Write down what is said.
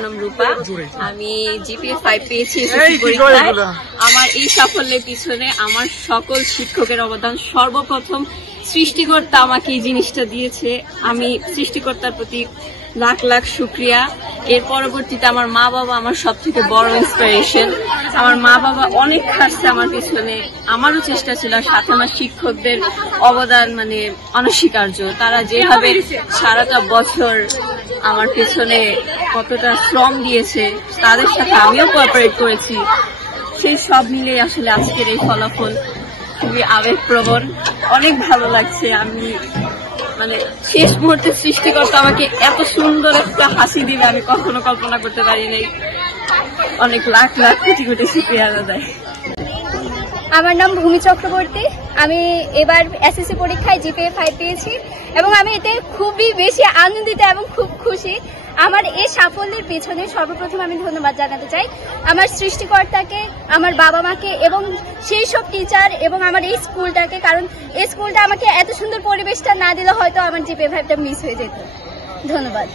আমার নাম রূপা। আমি জিপিএ 5 পেয়েছি আমার এই সাফল্যের পিছনে আমার সকল শিক্ষকের অবদান। সর্বপ্রথম সৃষ্টিকর্তা আমাকে এই জিনিসটা দিয়েছে, আমি সৃষ্টিকর্তার প্রতি লাখ লাখ শুক্রিয়া। এর পরবর্তীতে আমার মা বাবা আমার সব থেকে বড় ইন্সপিরেশন। আমার মা বাবা অনেক খাটছে আমার পিছনে, আমারও চেষ্টা ছিল, সাথে আমার শিক্ষকদের অবদান মানে অনস্বীকার্য। তারা যেভাবে সারাটা বছর আমার পেছনে কতটা শ্রম দিয়েছে, তাদের সাথে আমিও কোঅপারেট করেছি, সেই সব মিলে আসলে আজকের এই ফলাফল খুবই আবেগপ্রবণ। অনেক ভালো লাগছে। আমি মানে শেষ মুহূর্তে সৃষ্টিকর্তা আমাকে এত সুন্দর একটা হাসি দিলে আমি কখনো কল্পনা করতে পারি নাই। অনেক লাখ লাখ কোটি কোটি শুকরিয়া আদায়। আমার নাম ভূমি চক্রবর্তী। আমি এবার এসএসসি পরীক্ষায় জিপিএ 5 পেয়েছি এবং আমি এতে খুবই বেশি আনন্দিত এবং খুব খুশি। আমার এই সাফল্যের পেছনে সর্বপ্রথম আমি ধন্যবাদ জানাতে চাই আমার সৃষ্টিকর্তাকে, আমার বাবা মাকে এবং সেই সব টিচার এবং আমার এই স্কুলটাকে, কারণ এই স্কুলটা আমাকে এত সুন্দর পরিবেশটা না দিলে হয়তো আমার জিপিএ 5টা মিস হয়ে যেত। ধন্যবাদ।